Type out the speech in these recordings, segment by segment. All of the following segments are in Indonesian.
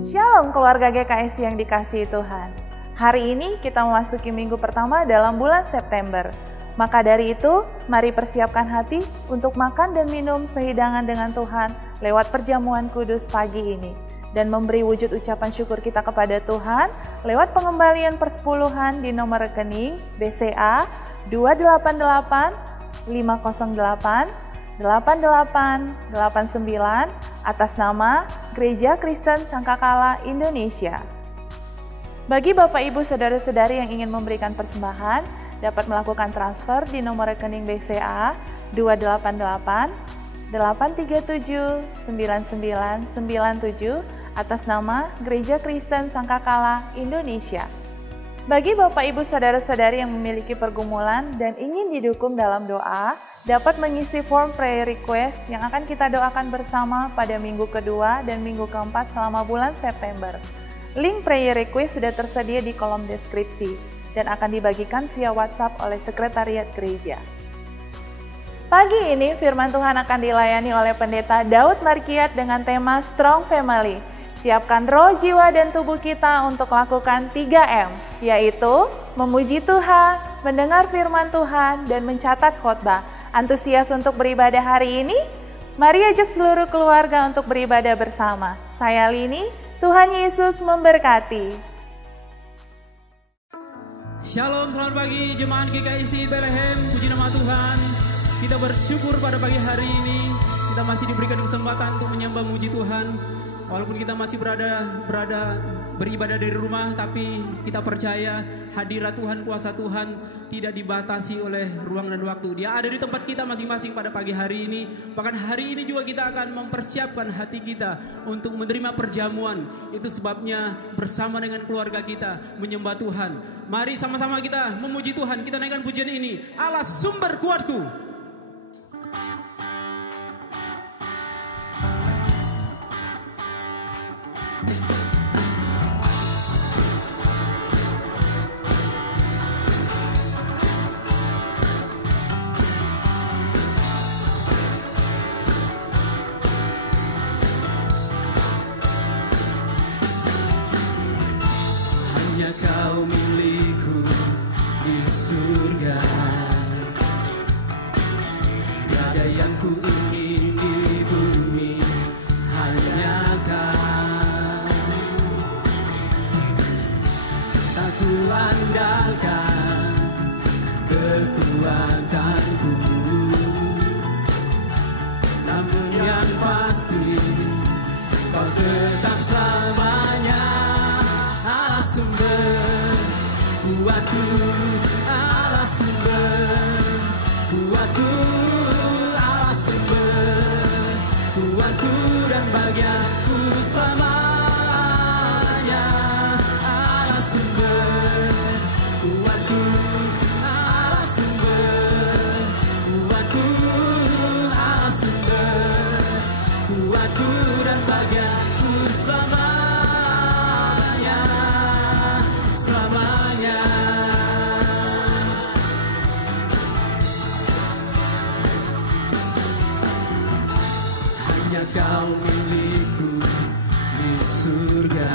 Shalom keluarga GKSI yang dikasihi Tuhan. Hari ini kita memasuki minggu pertama dalam bulan September. Maka dari itu, mari persiapkan hati untuk makan dan minum sehidangan dengan Tuhan lewat perjamuan kudus pagi ini. Dan memberi wujud ucapan syukur kita kepada Tuhan lewat pengembalian persepuluhan di nomor rekening BCA 288 508 8889 atas nama Gereja Kristen Sangkakala Indonesia. Bagi Bapak Ibu Saudara-saudari yang ingin memberikan persembahan, dapat melakukan transfer di nomor rekening BCA 288 837 9997 atas nama Gereja Kristen Sangkakala Indonesia. Bagi Bapak Ibu Saudara-saudari yang memiliki pergumulan dan ingin didukung dalam doa, dapat mengisi form prayer request yang akan kita doakan bersama pada minggu kedua dan minggu keempat selama bulan September. Link prayer request sudah tersedia di kolom deskripsi dan akan dibagikan via WhatsApp oleh Sekretariat Gereja. Pagi ini firman Tuhan akan dilayani oleh Pendeta Daud Markiat dengan tema Strong Family. Siapkan roh, jiwa, dan tubuh kita untuk lakukan 3M, yaitu memuji Tuhan, mendengar firman Tuhan, dan mencatat khotbah. Antusias untuk beribadah hari ini? Mari ajak seluruh keluarga untuk beribadah bersama. Saya Lini, Tuhan Yesus memberkati. Shalom, selamat pagi jemaat GKSI Bethlehem, puji nama Tuhan. Kita bersyukur pada pagi hari ini, kita masih diberikan kesempatan untuk menyembah muji Tuhan. Walaupun kita masih beribadah dari rumah, tapi kita percaya hadirat Tuhan, kuasa Tuhan tidak dibatasi oleh ruang dan waktu. Dia ada di tempat kita masing-masing pada pagi hari ini. Bahkan hari ini juga kita akan mempersiapkan hati kita untuk menerima perjamuan. Itu sebabnya bersama dengan keluarga kita menyembah Tuhan. Mari sama-sama kita memuji Tuhan. Kita naikkan pujian ini. Allah sumber kuatku. Kau milikku di surga, tiada yang ku ingin di bumi, hanya Kau. Tak ku andalkan kekuatanku, namun yang pasti Kau tetap selamanya Allah sumber kuatku, Allah sumber kuatku, Allah sumber kuatku dan bagianku selamanya. Allah sumber kuatku, Allah sumber kuatku, Allah sumber kuatku dan bagianku selamanya. Kau milikku di surga,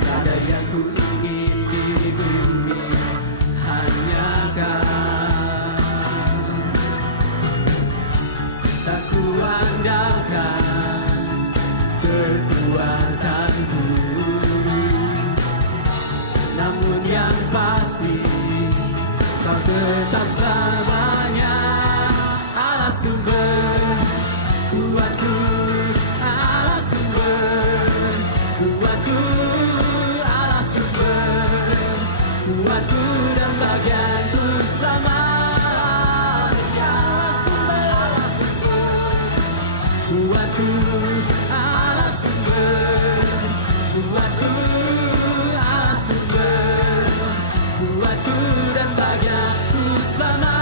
tiada yang ku ingin di bumi, hanya Kau. Tak ku andalkan kekuatanku, namun yang pasti Kau tetap selamanya. Allah sumber kuatku, Allah sumber kuatku, Allah sumber kuatku dan bagianku selamanya. Allah sumber kuatku, Allah sumber kuatku, Allah sumber kuatku dan bagianku selamanya.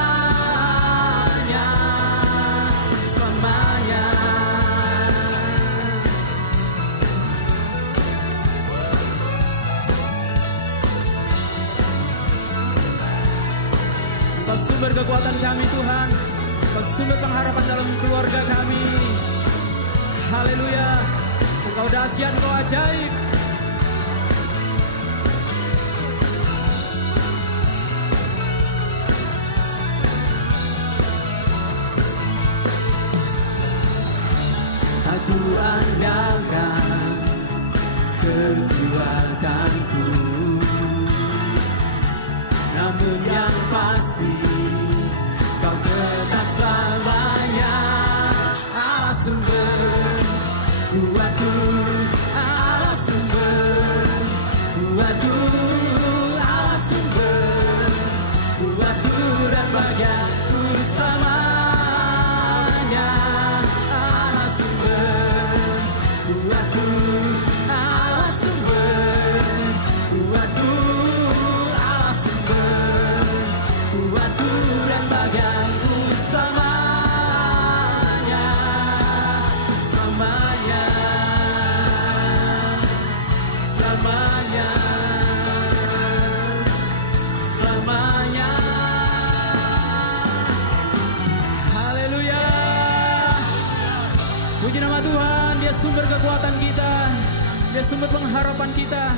Kau sumber kekuatan kami Tuhan, Kau sumber pengharapan dalam keluarga kami. Haleluya. Kau dahsyat, kau ajaib. Aku andalkan kekuatanku, namun yang pasti Kau tetap selamanya Allah sumber kuatku, Allah sumber kuatku, Allah sumber kuatku dan bagianku selamanya. Allah sumber kuatku, Allah sumber kuatku, Allah sumber kuatku dan bagianku selamanya, selamanya, selamanya, selamanya. Haleluya. Puji nama Tuhan, Dia sumber kekuatan kita, Dia sumber pengharapan kita.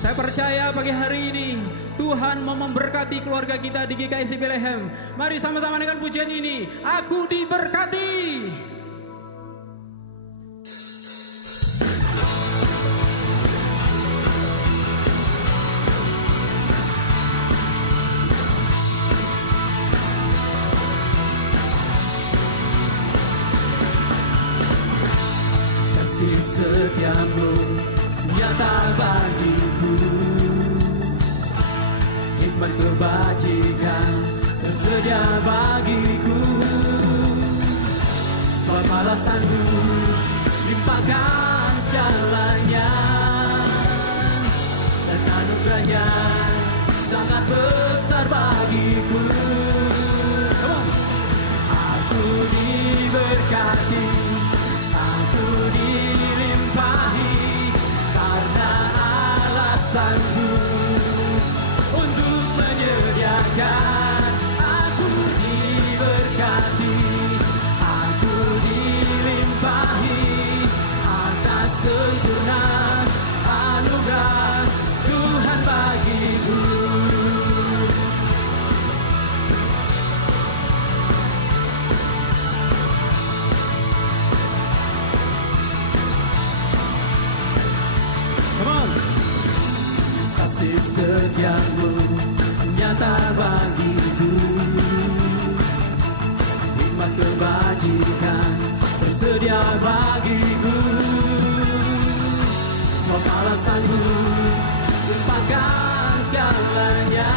Saya percaya pagi hari ini Tuhan mau memberkati keluarga kita di GKIC Bethlehem. Mari sama-sama dengan pujian ini, aku diberkati. Kasih setiamu nyata bagiku, hikmat kebajikan tersedia bagiku. Sebab balasanku limpahkan segalanya, dan anugerahnya sangat besar bagiku. Aku diberkati, aku dilimpahi, karena Allah sanggup untuk menyediakan. Aku diberkati, aku dilimpahi atas sempurna anugerah Tuhan bagiku. Kasih setiamu nyata bagiku, hikmat kebajikan bersedia bagiku. Sebab Allah sanggup limpahkan segalanya,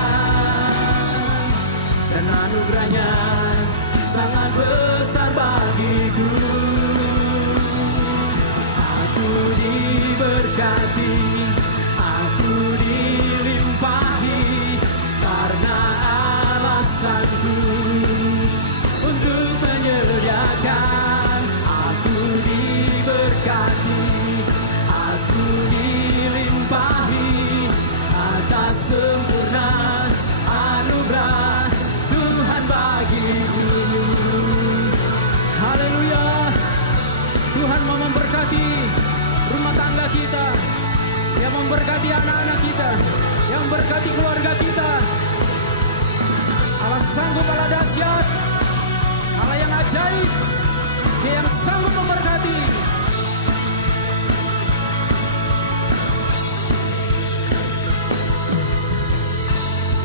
dan anugerahnya sangat besar bagiku. Aku diberkati, aku dilimpahi, karena Allah sanggup untuk menyediakan. Aku diberkati, aku dilimpahi atas sempurna anugerah Tuhan bagiku. Haleluya. Tuhan mau memberkati rumah tangga kita, Dia memberkati anak-anak kita, Dia memberkati keluarga kita. Allah sanggup, Allah dahsyat, Allah yang ajaib, Dia yang sanggup memberkati.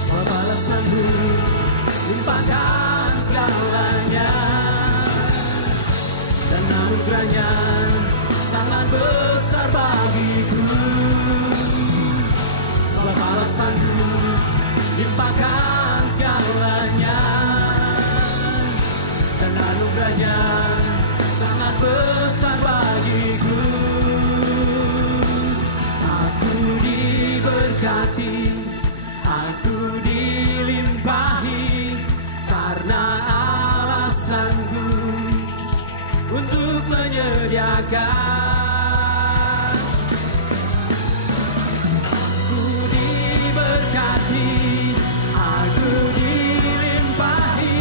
Sebab Allah sanggup limpahkan segalanya, dan anugerahnya sangat besar bagiku. Sebab Allah sanggup limpahkan segalanya, dan anugerahnya sangat besar bagiku. Aku diberkati, aku dilimpahi, karena Allah sanggup untuk menyediakan. Aku diberkati, aku dilimpahi,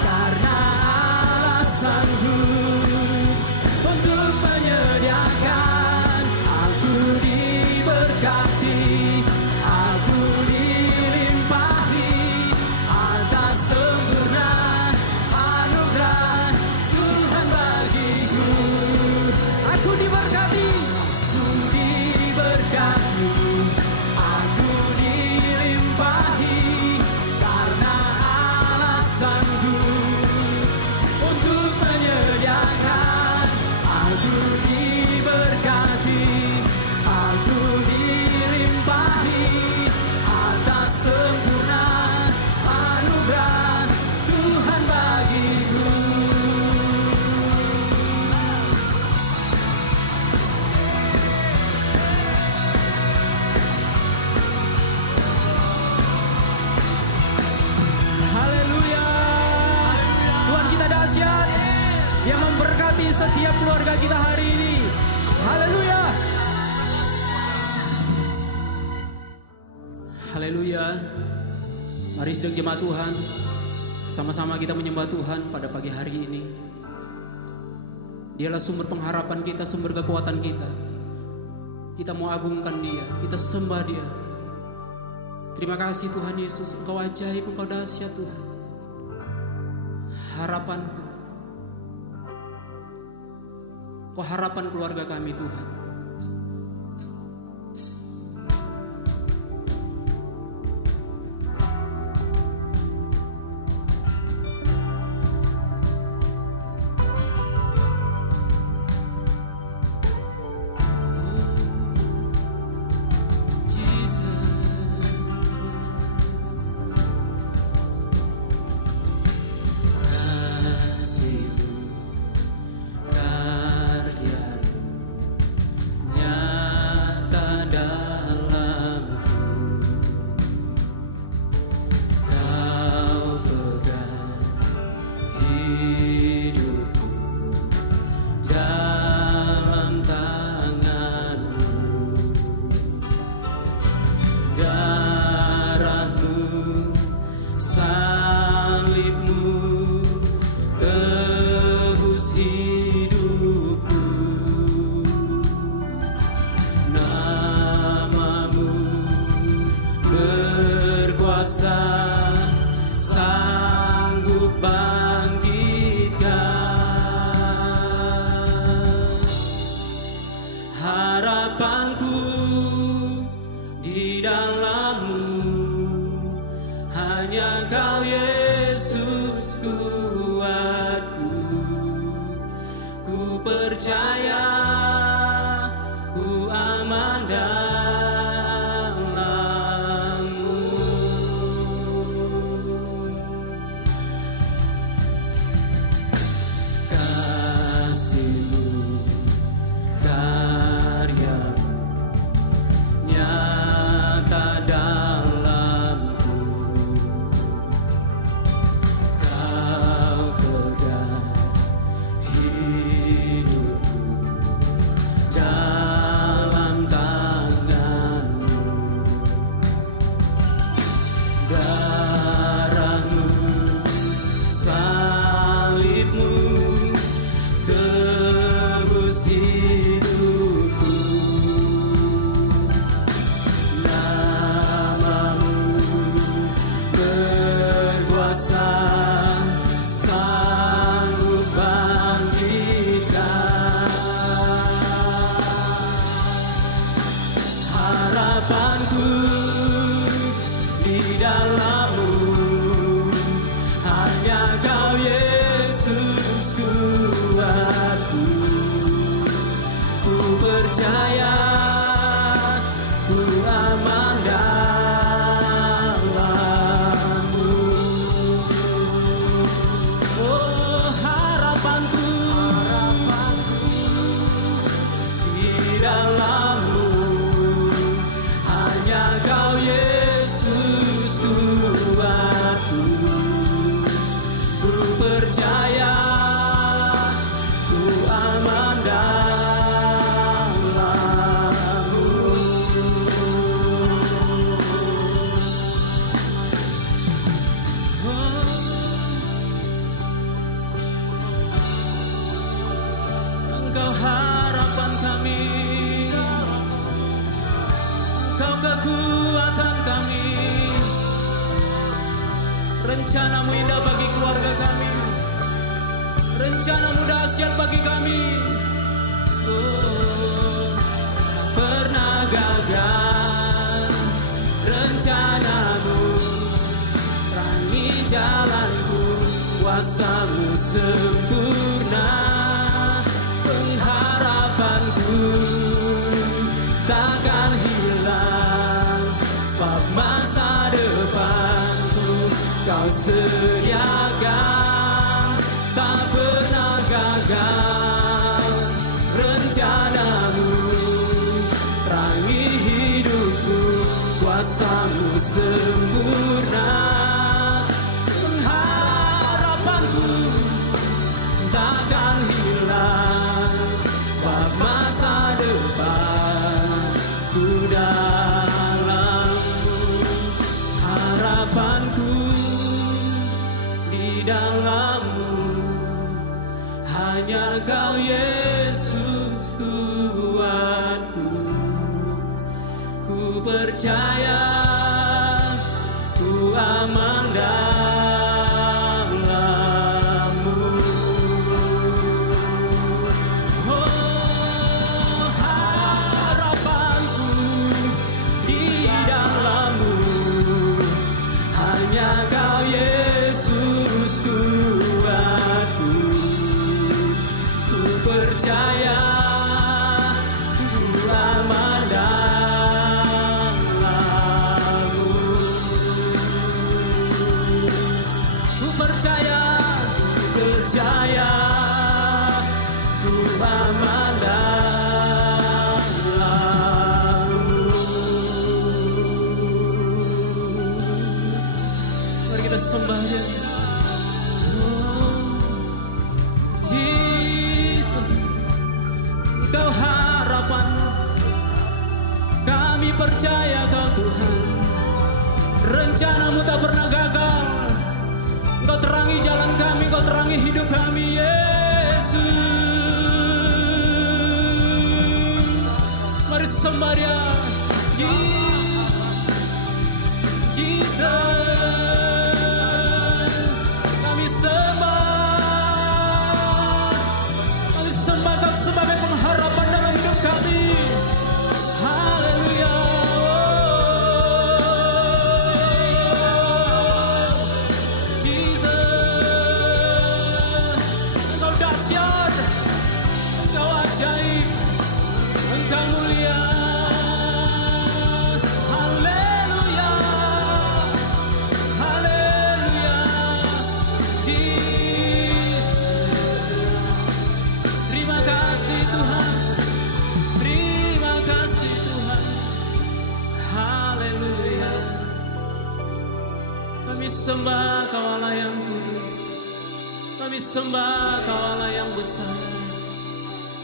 karena Allah sanggup untuk menyediakan. diberkati, aku dilimpahi atas sempurna anugerah Tuhan bagiku. Aku diberkati, aku dilimpahi karena Allah sanggup untuk menyediakan. Aku diberkati, aku dilimpahi atas sempurna anugerah Tuhan bagiku. dahsyat yang memberkati setiap keluarga kita hari ini. Haleluya. Haleluya. Mari sedang jemaat Tuhan, sama-sama kita menyembah Tuhan pada pagi hari ini. Dialah sumber pengharapan kita, sumber kekuatan kita. Kita mau agungkan Dia, kita sembah Dia. Terima kasih Tuhan Yesus, Engkau ajaib, Engkau dahsyat Tuhan. Harapanku, Engkau harapan keluarga kami Tuhan. rencana-Mu indah bagi keluarga kami, rencana-Mu dahsyat bagi kami. Oh, pernah gagal rencana-Mu, terangi jalanku, kuasa-Mu sempurna. Pengharapanku takkan hilang, sebab masa depanku Kau sediakan. Tak pernah gagal rencana-Mu, terangi hidupku, kuasa-Mu sempurna. Pengharapanku takkan hilang, sebab masa depanku dalam-Mu. Harapanku di dalam-Mu, hanya Kau Yesus kuatku. Ku percaya ku aman dalam-Mu. Oh, harapanku di dalam-Mu, hanya Kau Yesus kuatku. Ku percaya ku aman dalam-Mu. Ku percaya ku aman dalam-Mu. Mari kita sembah Dia. Kau harapan, kami percaya Kau Tuhan. Rencana-Mu tak pernah gagal. Kau terangi jalan kami, Kau terangi hidup kami, Yesus. Mari sembah Dia, Jesus. Kami sembah Kau sebagai pengharapan dalam hidup kami. Haleluya. Jesus, Engkau dahsyat, Engkau ajaib, Engkau mulia. Haleluya, haleluya. Terima kasih Tuhan, terima kasih Tuhan. Haleluya. Kami sembah Kau Allah yang kudus, kami sembah Kau Allah yang besar,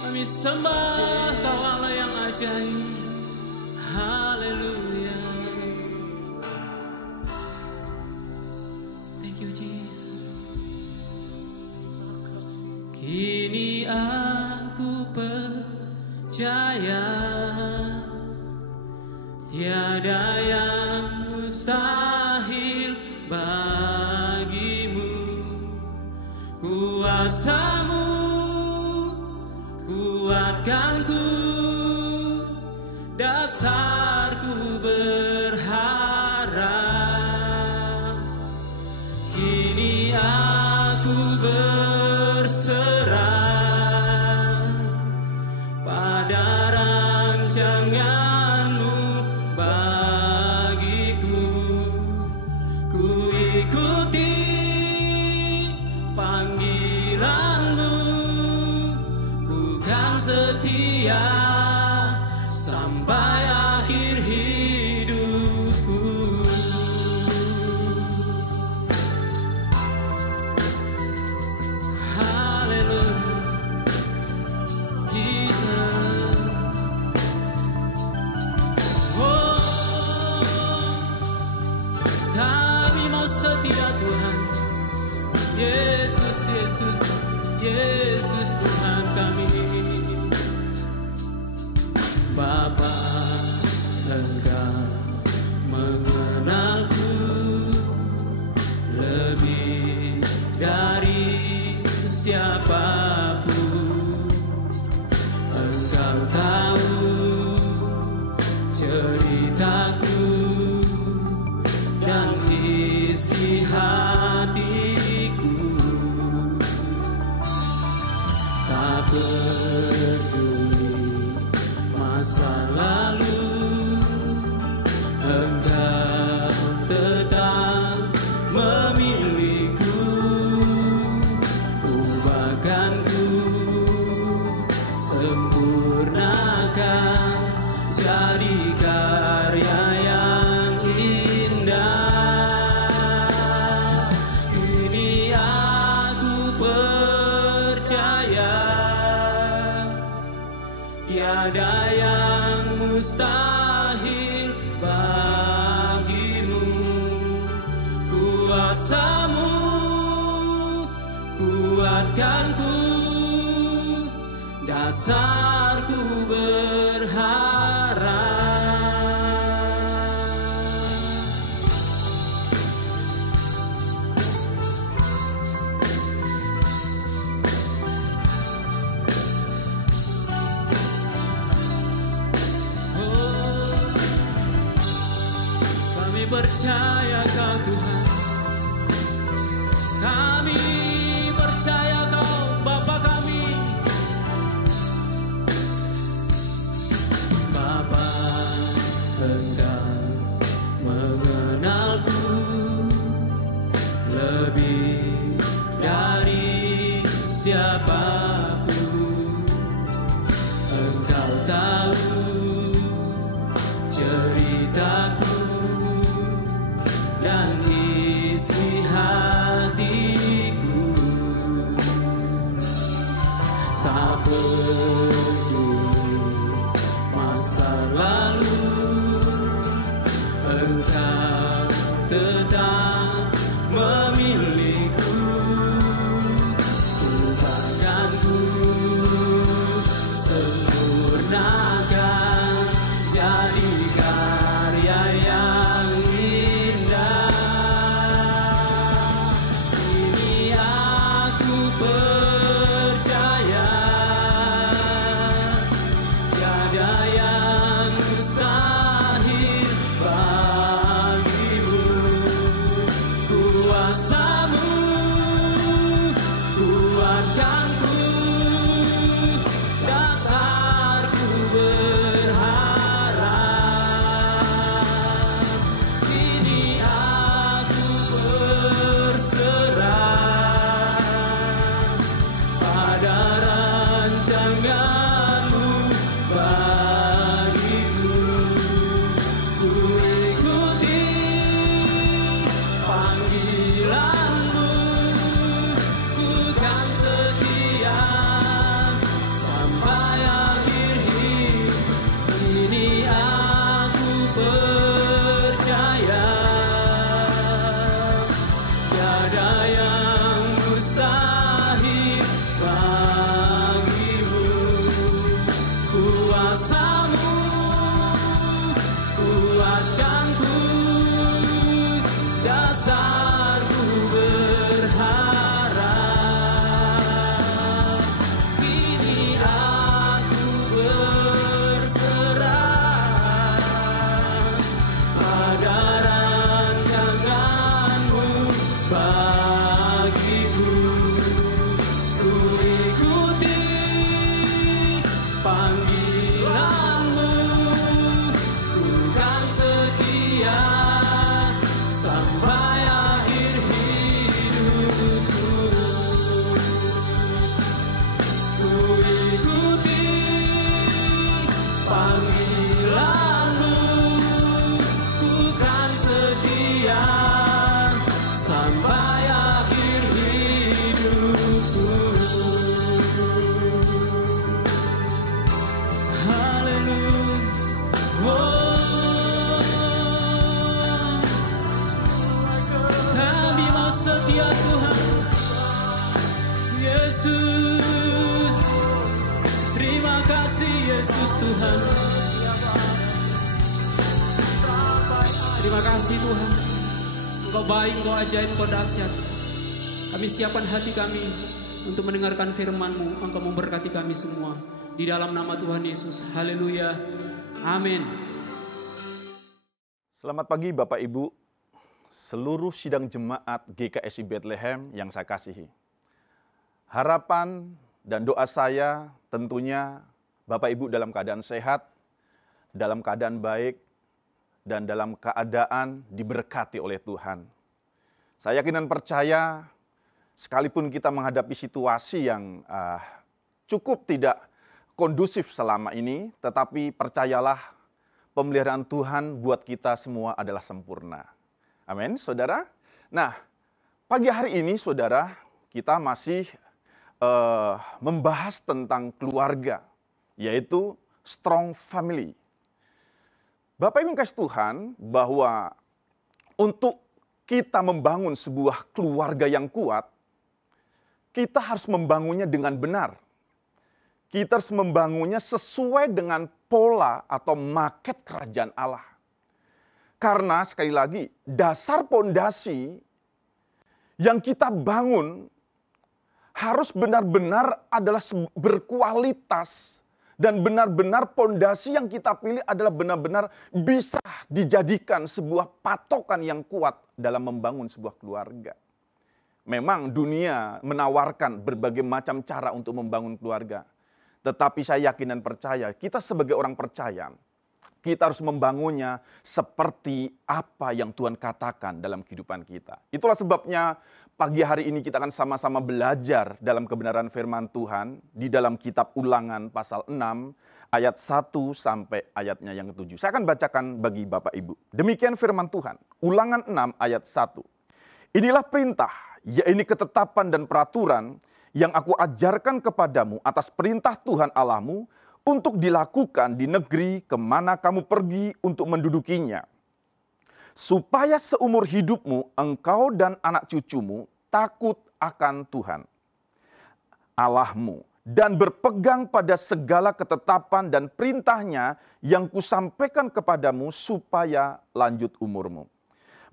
kami sembah Kau Allah yang ajaib. Haleluya. Thank you Jesus. Kini aku percaya tiada yang mustahil bagimu. Kuasa-Mu kuatkanku, dasarku berharap. Kini aku berserah pada rancangan-Mu bagiku. Ku ikuti panggilan-Mu, ku kan setia sampai akhir hidupku. Haleluya, Jesus. Oh, kami mau setia Tuhan. Yesus, Yesus, Yesus Tuhan kami. Bapa, Engkau mengenalku lebih Engkau tahu ceritaku dan isi hatiku. Tak peduli masa lalu, Engkau tetap memilihku. Ubahkanku, sempurnakan, jadi karya yang indah. Kini aku percaya tiada yang mustahil bagimu. Kuasamu kuatkanku, dasarku berharap. Oh, kami percaya Kau Tuhan, kami percaya Kau Bapa kami. Bapa, Engkau mengenalku lebih dari siapapun. Engkau tahu ceritaku dan isi hatiku. Tak peduli masa lalu, Engkau tetap memilihku. Ubahkanku, sempurnakan, jadi karya yang indah. Ini aku percaya tiada yang mustahil bagimu. Kuasamu kuatkanku, dasarku berharap. Kini aku berserah pada rancangan-Mu bagiku. Ku ikuti panggilan-Mu, ku kan setia sampai akhir hidup. Ini aku percaya tiada yang mustahil bagimu. Kuasamu kuatkanku, dasarku berharap. Kini aku berserah pada rancangan-Mu bagiku. Ku ikuti panggilan-Mu, ku kan setia sampai akhir hidupku. Ku ikuti panggilan-Mu, ku kan setia sampai akhir hidupku. Haleluya. Oh, kami mau setia Tuhan Yesus. Terima kasih Yesus Tuhan. Terima kasih Tuhan. Engkau baik, Engkau ajaib, Engkau dahsyat. Kami siapkan hati kami untuk mendengarkan firman-Mu. Engkau memberkati kami semua. Di dalam nama Tuhan Yesus. Haleluya. Amin. Selamat pagi Bapak Ibu, seluruh sidang jemaat GKSI Bethlehem yang saya kasihi. Harapan dan doa saya tentunya Bapak Ibu dalam keadaan sehat, dalam keadaan baik, dan dalam keadaan diberkati oleh Tuhan. Saya yakin dan percaya, sekalipun kita menghadapi situasi yang cukup tidak kondusif selama ini, tetapi percayalah pemeliharaan Tuhan buat kita semua adalah sempurna. Amin, saudara. Nah, pagi hari ini, saudara, kita masih membahas tentang keluarga, yaitu strong family. Bapak Ibu kasih Tuhan, bahwa untuk kita membangun sebuah keluarga yang kuat, kita harus membangunnya dengan benar. Kita harus membangunnya sesuai dengan pola atau market kerajaan Allah. Karena sekali lagi, dasar pondasi yang kita bangun harus benar-benar adalah berkualitas. Dan benar-benar pondasi yang kita pilih adalah benar-benar bisa dijadikan sebuah patokan yang kuat dalam membangun sebuah keluarga. Memang dunia menawarkan berbagai macam cara untuk membangun keluarga. Tetapi saya yakin dan percaya, kita sebagai orang percaya, kita harus membangunnya seperti apa yang Tuhan katakan dalam kehidupan kita. Itulah sebabnya pagi hari ini kita akan sama-sama belajar dalam kebenaran firman Tuhan di dalam kitab Ulangan pasal 6 ayat 1 sampai ayatnya yang ke-7. Saya akan bacakan bagi Bapak Ibu. Demikian firman Tuhan. Ulangan 6 ayat 1. Inilah perintah, yaitu ketetapan dan peraturan yang aku ajarkan kepadamu atas perintah Tuhan Allahmu untuk dilakukan di negeri kemana kamu pergi untuk mendudukinya. Supaya seumur hidupmu engkau dan anak cucumu takut akan Tuhan Allahmu dan berpegang pada segala ketetapan dan perintahnya yang kusampaikan kepadamu supaya lanjut umurmu.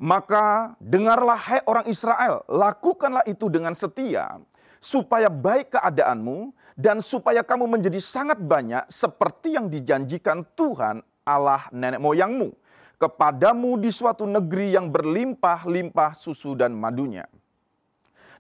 Maka dengarlah hai orang Israel, lakukanlah itu dengan setia, supaya baik keadaanmu dan supaya kamu menjadi sangat banyak seperti yang dijanjikan Tuhan Allah nenek moyangmu kepadamu di suatu negeri yang berlimpah-limpah susu dan madunya.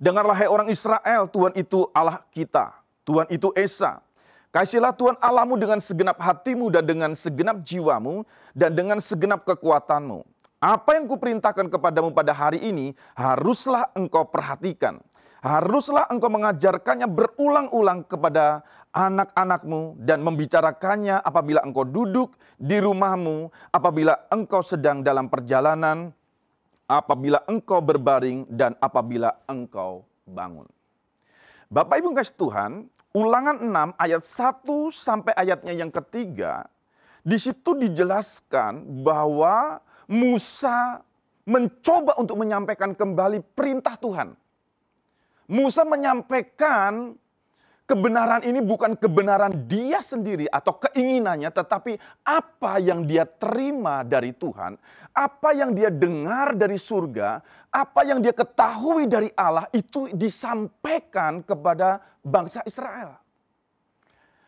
Dengarlah hai orang Israel, Tuhan itu Allah kita, Tuhan itu Esa. Kasihlah Tuhan Allahmu dengan segenap hatimu dan dengan segenap jiwamu dan dengan segenap kekuatanmu. Apa yang kuperintahkan kepadamu pada hari ini haruslah engkau perhatikan. Haruslah engkau mengajarkannya berulang-ulang kepada anak-anakmu dan membicarakannya apabila engkau duduk di rumahmu, apabila engkau sedang dalam perjalanan, apabila engkau berbaring, dan apabila engkau bangun. Bapak Ibu kasih Tuhan, Ulangan 6 ayat 1 sampai ayatnya yang ketiga, di situ dijelaskan bahwa Musa mencoba untuk menyampaikan kembali perintah Tuhan. Musa menyampaikan kebenaran ini bukan kebenaran dia sendiri atau keinginannya, tetapi apa yang dia terima dari Tuhan, apa yang dia dengar dari surga, apa yang dia ketahui dari Allah, itu disampaikan kepada bangsa Israel.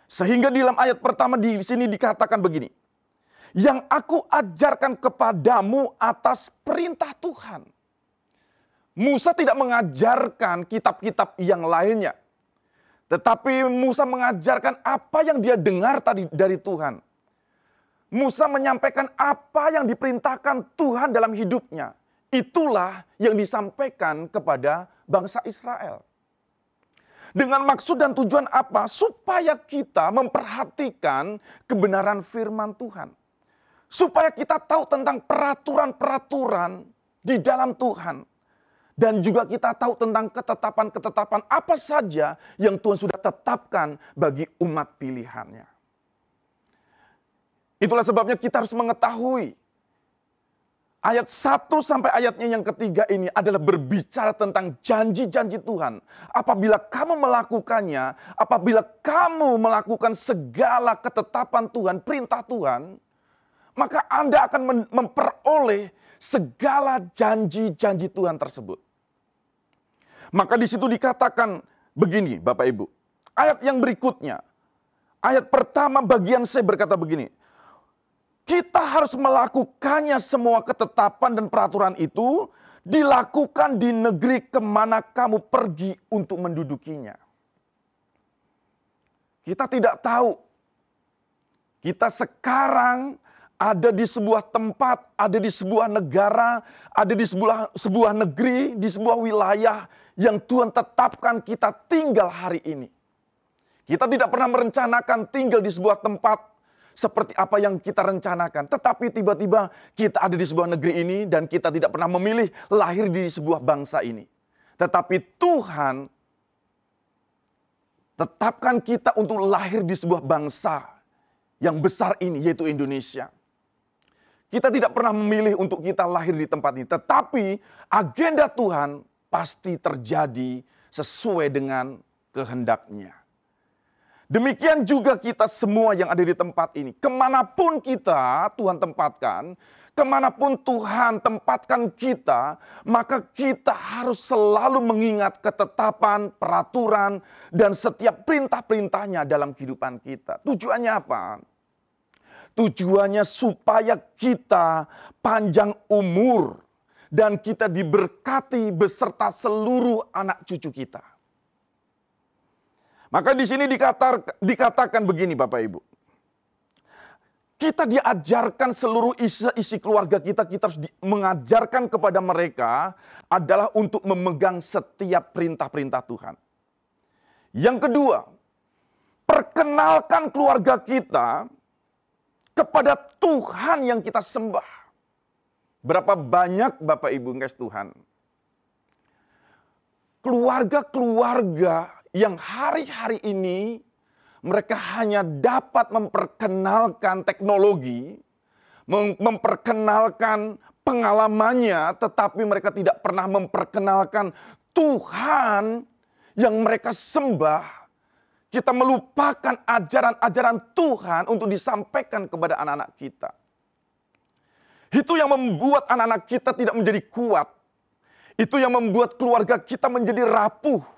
Sehingga di dalam ayat pertama di sini dikatakan begini, yang aku ajarkan kepadamu atas perintah Tuhan. Musa tidak mengajarkan kitab-kitab yang lainnya. Tetapi Musa mengajarkan apa yang dia dengar tadi dari Tuhan. Musa menyampaikan apa yang diperintahkan Tuhan dalam hidupnya. Itulah yang disampaikan kepada bangsa Israel. Dengan maksud dan tujuan apa? Supaya kita memperhatikan kebenaran firman Tuhan. Supaya kita tahu tentang peraturan-peraturan di dalam Tuhan. Dan juga kita tahu tentang ketetapan-ketetapan apa saja yang Tuhan sudah tetapkan bagi umat pilihannya. Itulah sebabnya kita harus mengetahui. Ayat 1 sampai ayatnya yang ketiga ini adalah berbicara tentang janji-janji Tuhan. Apabila kamu melakukannya, apabila kamu melakukan segala ketetapan Tuhan, perintah Tuhan, maka Anda akan memperoleh segala janji-janji Tuhan tersebut. Maka di situ dikatakan begini Bapak Ibu. Ayat yang berikutnya. Ayat pertama bagian C berkata begini. Kita harus melakukannya semua ketetapan dan peraturan itu dilakukan di negeri kemana kamu pergi untuk mendudukinya. Kita tidak tahu. Kita sekarang ada di sebuah tempat, ada di sebuah negara, ada di sebuah negeri, di sebuah wilayah yang Tuhan tetapkan kita tinggal hari ini. Kita tidak pernah merencanakan tinggal di sebuah tempat seperti apa yang kita rencanakan. Tetapi tiba-tiba kita ada di sebuah negeri ini dan kita tidak pernah memilih lahir di sebuah bangsa ini. Tetapi Tuhan tetapkan kita untuk lahir di sebuah bangsa yang besar ini, yaitu Indonesia. Kita tidak pernah memilih untuk kita lahir di tempat ini. Tetapi agenda Tuhan pasti terjadi sesuai dengan kehendak-Nya. Demikian juga kita semua yang ada di tempat ini. Kemanapun kita Tuhan tempatkan, kemanapun Tuhan tempatkan kita, maka kita harus selalu mengingat ketetapan, peraturan, dan setiap perintah-perintahnya dalam kehidupan kita. Tujuannya apa? Tujuannya supaya kita panjang umur dan kita diberkati beserta seluruh anak cucu kita. Maka di sini dikatakan begini Bapak Ibu. Kita diajarkan seluruh isi keluarga kita harus mengajarkan kepada mereka adalah untuk memegang setiap perintah-perintah Tuhan. Yang kedua, perkenalkan keluarga kita kepada Tuhan yang kita sembah. Berapa banyak Bapak Ibu yang kasih Tuhan. Keluarga-keluarga yang hari-hari ini mereka hanya dapat memperkenalkan teknologi, memperkenalkan pengalamannya, tetapi mereka tidak pernah memperkenalkan Tuhan yang mereka sembah. Kita melupakan ajaran-ajaran Tuhan untuk disampaikan kepada anak-anak kita. Itu yang membuat anak-anak kita tidak menjadi kuat. Itu yang membuat keluarga kita menjadi rapuh.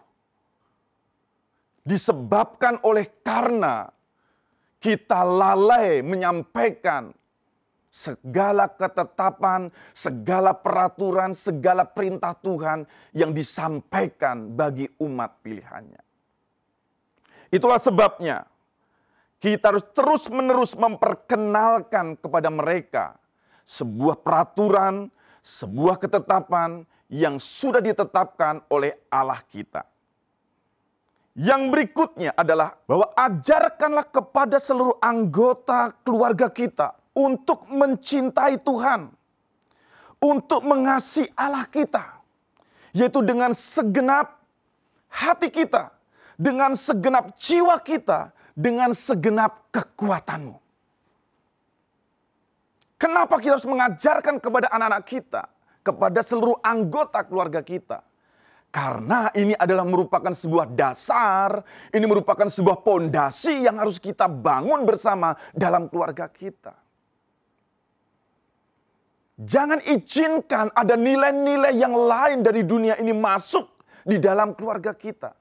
Disebabkan oleh karena kita lalai menyampaikan segala ketetapan, segala peraturan, segala perintah Tuhan yang disampaikan bagi umat pilihannya. Itulah sebabnya kita harus terus-menerus memperkenalkan kepada mereka sebuah peraturan, sebuah ketetapan yang sudah ditetapkan oleh Allah kita. Yang berikutnya adalah bahwa ajarkanlah kepada seluruh anggota keluarga kita untuk mencintai Tuhan, untuk mengasihi Allah kita, yaitu dengan segenap hati kita, dengan segenap jiwa kita, dengan segenap kekuatanmu. Kenapa kita harus mengajarkan kepada anak-anak kita, kepada seluruh anggota keluarga kita? Karena ini adalah merupakan sebuah dasar, ini merupakan sebuah pondasi yang harus kita bangun bersama dalam keluarga kita. Jangan izinkan ada nilai-nilai yang lain dari dunia ini masuk di dalam keluarga kita.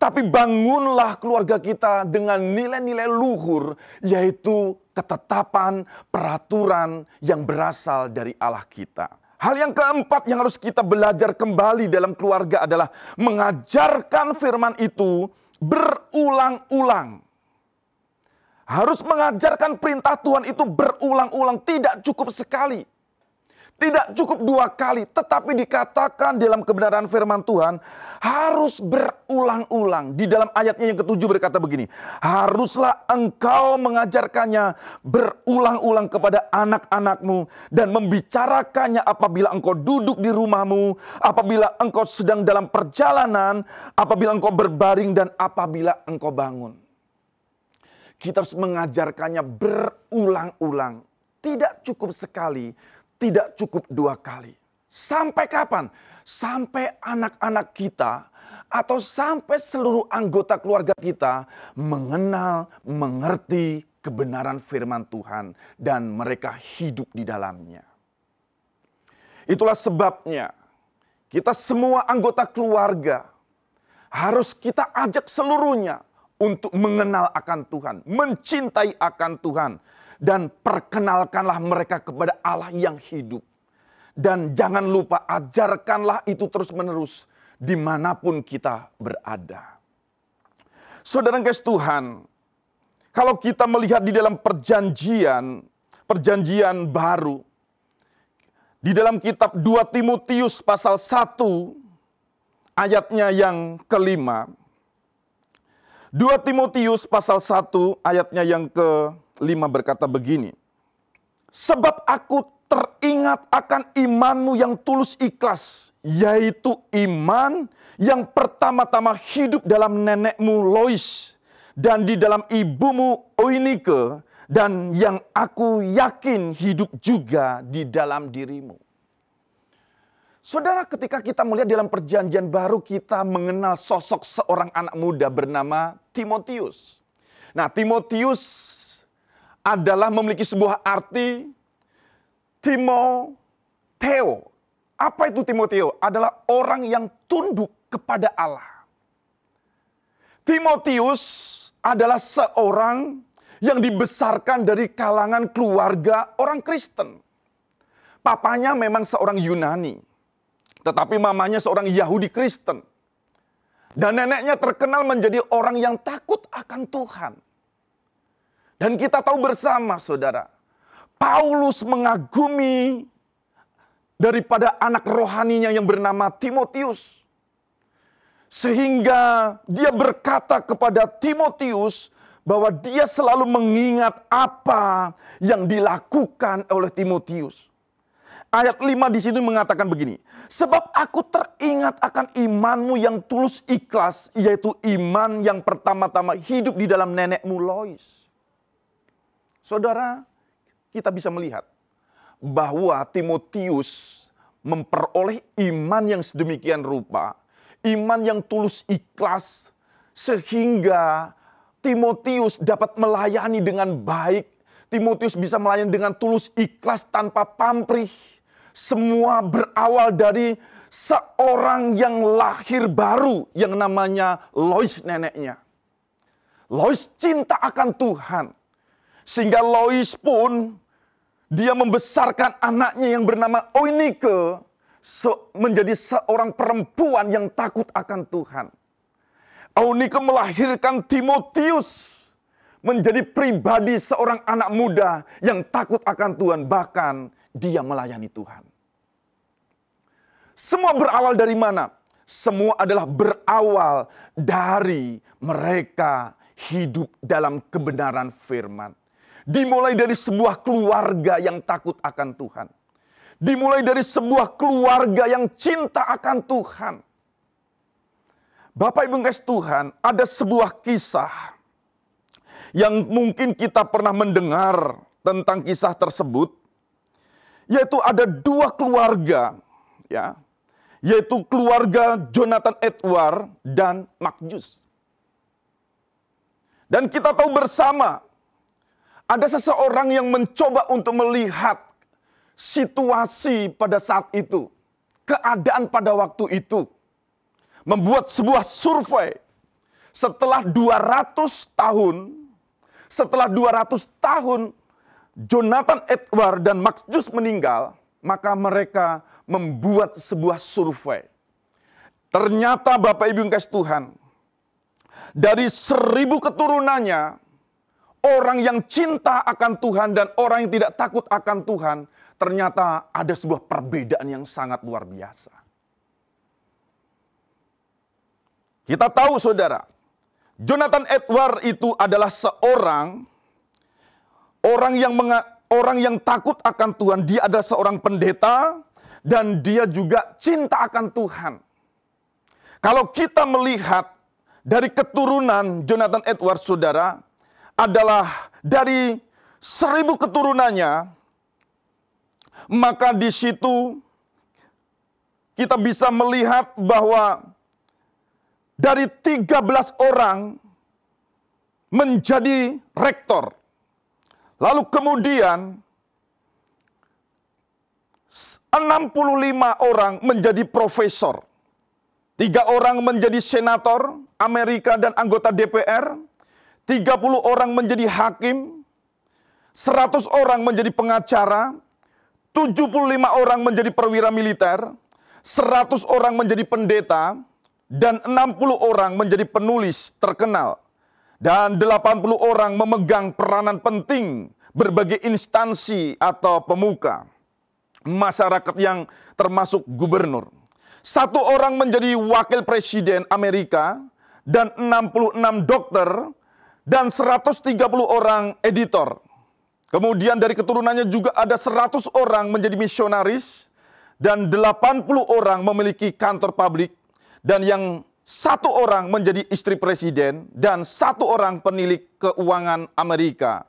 Tapi bangunlah keluarga kita dengan nilai-nilai luhur, yaitu ketetapan, peraturan yang berasal dari Allah kita. Hal yang keempat yang harus kita belajar kembali dalam keluarga adalah mengajarkan firman itu berulang-ulang. Harus mengajarkan perintah Tuhan itu berulang-ulang, tidak cukup sekali. Tidak cukup 2 kali, tetapi dikatakan dalam kebenaran firman Tuhan harus berulang-ulang. Di dalam ayatnya yang ke-7 berkata begini, haruslah engkau mengajarkannya berulang-ulang kepada anak-anakmu dan membicarakannya apabila engkau duduk di rumahmu, apabila engkau sedang dalam perjalanan, apabila engkau berbaring dan apabila engkau bangun. Kita harus mengajarkannya berulang-ulang, tidak cukup sekali. Tidak cukup 2 kali. Sampai kapan? Sampai anak-anak kita atau sampai seluruh anggota keluarga kita mengenal, mengerti kebenaran firman Tuhan dan mereka hidup di dalamnya. Itulah sebabnya kita semua anggota keluarga harus kita ajak seluruhnya untuk mengenal akan Tuhan, mencintai akan Tuhan, dan perkenalkanlah mereka kepada Allah yang hidup. Dan jangan lupa ajarkanlah itu terus-menerus dimanapun kita berada. Saudara kasih Tuhan, kalau kita melihat di dalam perjanjian baru, di dalam kitab 2 Timotius pasal 1 ayatnya yang kelima. 2 Timotius pasal 1 ayatnya yang kelima berkata begini. Sebab aku teringat akan imanmu yang tulus ikhlas, yaitu iman yang pertama-tama hidup dalam nenekmu Lois dan di dalam ibumu Oinike, dan yang aku yakin hidup juga di dalam dirimu. Saudara, ketika kita melihat dalam perjanjian baru, kita mengenal sosok seorang anak muda bernama Timotius. Nah, Timotius adalah memiliki sebuah arti Timoteo. Apa itu Timoteo? Adalah orang yang tunduk kepada Allah. Timotius adalah seorang yang dibesarkan dari kalangan keluarga orang Kristen. Papanya memang seorang Yunani, tetapi mamanya seorang Yahudi Kristen. Dan neneknya terkenal menjadi orang yang takut akan Tuhan. Dan kita tahu bersama, saudara, Paulus mengagumi daripada anak rohaninya yang bernama Timotius. Sehingga dia berkata kepada Timotius bahwa dia selalu mengingat apa yang dilakukan oleh Timotius. Ayat 5 di sini mengatakan begini. Sebab aku teringat akan imanmu yang tulus ikhlas, yaitu iman yang pertama-tama hidup di dalam nenekmu Lois. Saudara, kita bisa melihat bahwa Timotius memperoleh iman yang sedemikian rupa, iman yang tulus ikhlas, sehingga Timotius dapat melayani dengan baik. Timotius bisa melayani dengan tulus ikhlas tanpa pamrih. Semua berawal dari seorang yang lahir baru yang namanya Lois neneknya. Lois cinta akan Tuhan. Sehingga Lois pun dia membesarkan anaknya yang bernama Oinike menjadi seorang perempuan yang takut akan Tuhan. Oinike melahirkan Timotius menjadi pribadi seorang anak muda yang takut akan Tuhan. Bahkan dia melayani Tuhan. Semua berawal dari mana? Semua adalah berawal dari mereka hidup dalam kebenaran firman. Dimulai dari sebuah keluarga yang takut akan Tuhan. Dimulai dari sebuah keluarga yang cinta akan Tuhan. Bapak Ibu kasih Tuhan, ada sebuah kisah yang mungkin kita pernah mendengar tentang kisah tersebut. Yaitu ada dua keluarga, ya, yaitu keluarga Jonathan Edward dan Magnus. Dan kita tahu bersama, ada seseorang yang mencoba untuk melihat situasi pada saat itu, keadaan pada waktu itu, membuat sebuah survei. Setelah 200 tahun Jonathan Edward dan Magnus meninggal, maka mereka membuat sebuah survei. Ternyata Bapak Ibu yang kasih Tuhan, dari 1000 keturunannya, orang yang cinta akan Tuhan dan orang yang tidak takut akan Tuhan, ternyata ada sebuah perbedaan yang sangat luar biasa. Kita tahu saudara, Jonathan Edward itu adalah orang yang takut akan Tuhan. Dia adalah seorang pendeta dan dia juga cinta akan Tuhan. Kalau kita melihat dari keturunan Jonathan Edward, saudara, adalah dari 1000 keturunannya, maka di situ kita bisa melihat bahwa dari 13 orang menjadi rektor. Lalu kemudian 65 orang menjadi profesor. 3 orang menjadi senator Amerika dan anggota DPR. 30 orang menjadi hakim, 100 orang menjadi pengacara, 75 orang menjadi perwira militer, 100 orang menjadi pendeta, dan 60 orang menjadi penulis terkenal. Dan 80 orang memegang peranan penting berbagai instansi atau pemuka masyarakat yang termasuk gubernur. 1 orang menjadi wakil presiden Amerika, dan 66 dokter, dan 130 orang editor. Kemudian dari keturunannya juga ada 100 orang menjadi misionaris, dan 80 orang memiliki kantor publik, dan yang 1 orang menjadi istri presiden, dan 1 orang penilik keuangan Amerika.